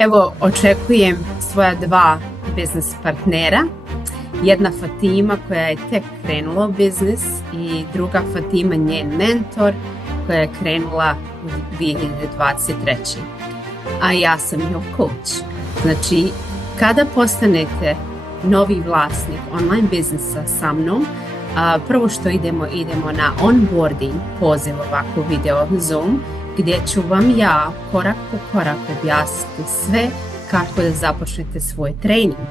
Evo, očekujem svoja dva biznis partnera. Jedna Fatima koja je tek krenula u biznis i druga Fatima, njen mentor, koja je krenula u 2023. A ja sam njoj coach. Znači, kada postanete novi vlasnik online biznisa sa mnom, prvo što idemo na onboarding poziv, ovako video Zoom, gdje ću vam ja korak po korak objasniti sve kako da započnete svoj trening.